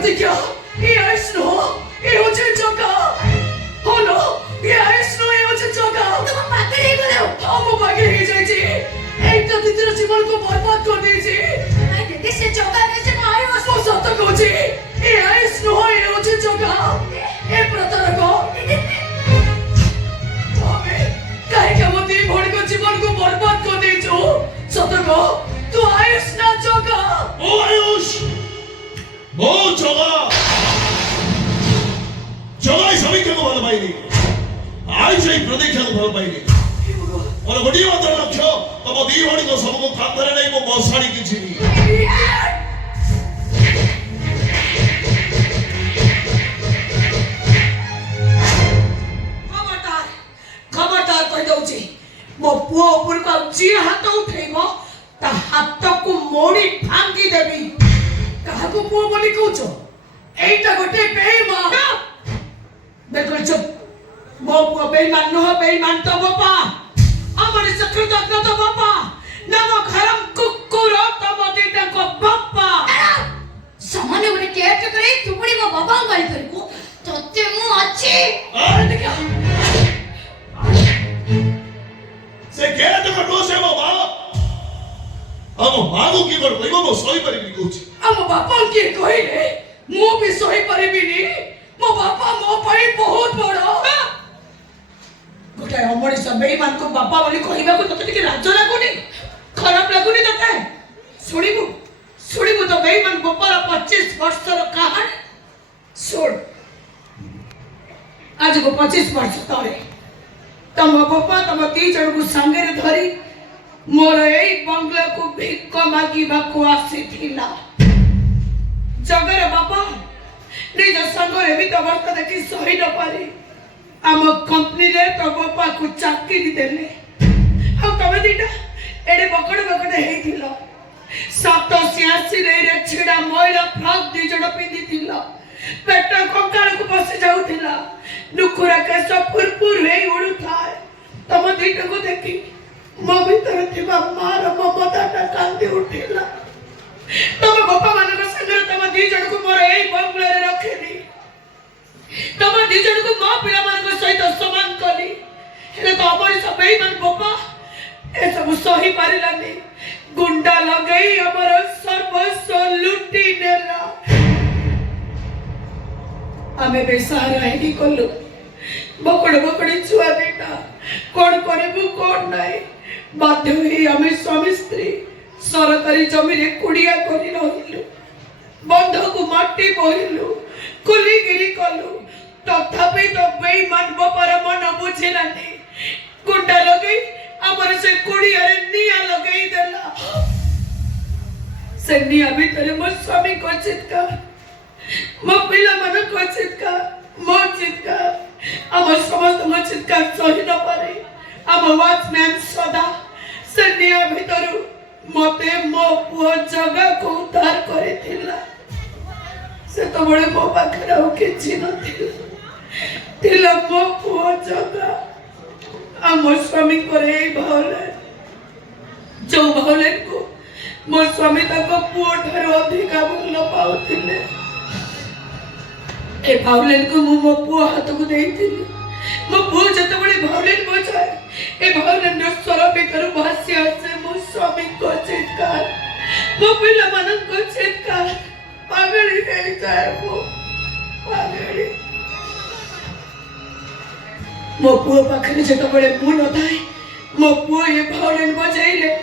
प्रतिज्ञा ये आइसनो ये होचे जगा होलो ये आइसनो ये होचे जगा तुम पागल हो गए हो हम पागल हो जाए जी एक तो तीसरा जीवन को बर्बाद कर दीजिए मैं दीदी से जगा कैसे मारे हो वो सत्य को जी ये आइसनो ये होचे जगा ये प्रतारक हमें कहीं का वो दी भोड़ को जीवन को बर्बाद कर दीजो सत्य को तू आयुष ना जगा ओ आयुष ओ जगा जगाई सभी को भल पाइली आयुष এই প্রতীক্ষাকে ভল পাইলি और गोटी मात्र लक्ष्य तब दी भणी को सबको कांधरे नहीं मो बसाड़ी किछि खबरदार कह दउची मो पुओ ऊपर को जी हाथ उठेबो ता हाथ को मोड़ी भांगी देबी कहा को पुओ बोली कहउछो एटा गोटे बेईमान बिल्कुल चुप मो पुओ बेईमान न हो बेईमान तो बापा अमर सकृतज्ञ तो बापा नमो घरम कुकुर तम दीटा को बापा सामान्य बने केयर के करे चुपड़ी को बाबा गाली करको तोते मु अच्छी अरे क्या से केरा तो कटो से बाबा हम मागो की कर कोई मो सही परिबी कहउछि हम बापा के कहले मु भी सही परिबिनी मो बापा मो पई बहुत बड़ा गोटे अमरी सब बेईमान को बापा बोली कहबा को तते के लाज लागुनी खराब लागुनी तते सुनिबु तो बेईमान बापार 25 वर्षर कहानी सुन आज को 25 वर्ष तले तम बापा तम दी जन को संगे धरी मोर एई बंगला को भिक्क मागिबा को आसीथिला जगर बापा निज संगरे भी तो वर्ष देखि सही न पारी आम कंपनी रे तो बापा को चाकरी देले हम तमे दीटा एडे बकड़ हेइथिलो 786 रे छिड़ा मोइला फ्रॉक दी जण पिंदिथिलो पेट कंकाळ को बस जाउथिला नुकुरा के सब पुरपुर हे उडु थाए तम दीटा को देखि मो भीतर थिबा मार ममता ता कांदी उठिला तम बापा मानक संगे तम दी जण को मोर एई बंगला रे रखेली तम दी जण को मां पिला मानक सहित समान कली हेले तो हमर सब बेईमान बापा ए सब सही पारिलानी गुंडा लगई हमर सर्वस्व लुटी नेला आमे बेसहारा हेली कोलु बकड़ छुआ देटा कोन करबु कोन नाही बाध्य होई आमे स्वामी स्त्री सरकारी जमी रे कुड़िया करी रहिलु बंध को माटी बोहिलु कुलीगिरी कलु तथापि तो बेईमान बापार मन बुझिलानी गुंडा लगई हमर से कुड़िया रे निया लगई देला से निया भीतर मो स्वामी को चित्कार मो पिला मन को चित्कार मो चित्कार हमर समस्त मो चित्कार सही न पारे हम वॉचमैन सदा से निया भीतर मते मो पुओ जगह को उद्धार करे थिला से तो बड़े मो पाखरा हो के चिनो थिला मो पुओ जगह आ मो स्वामी करे भावले जो भावले को मो स्वामी तक पुओ ठारो अधिक मूल्य पाउथिले ए भावले को मो पुओ हाथ को देइथिली मो पुओ जत बड़े भावले बचाए ए भावले न स्वर भीतर भाष्य आसे मो स्वामी को चित्कार मो पिला मन को चित्कार पागली नहीं जाए वो पागली मो पुओ पाखरे जत बड़े मुन थाए मो पुओ ये भावले बजाइले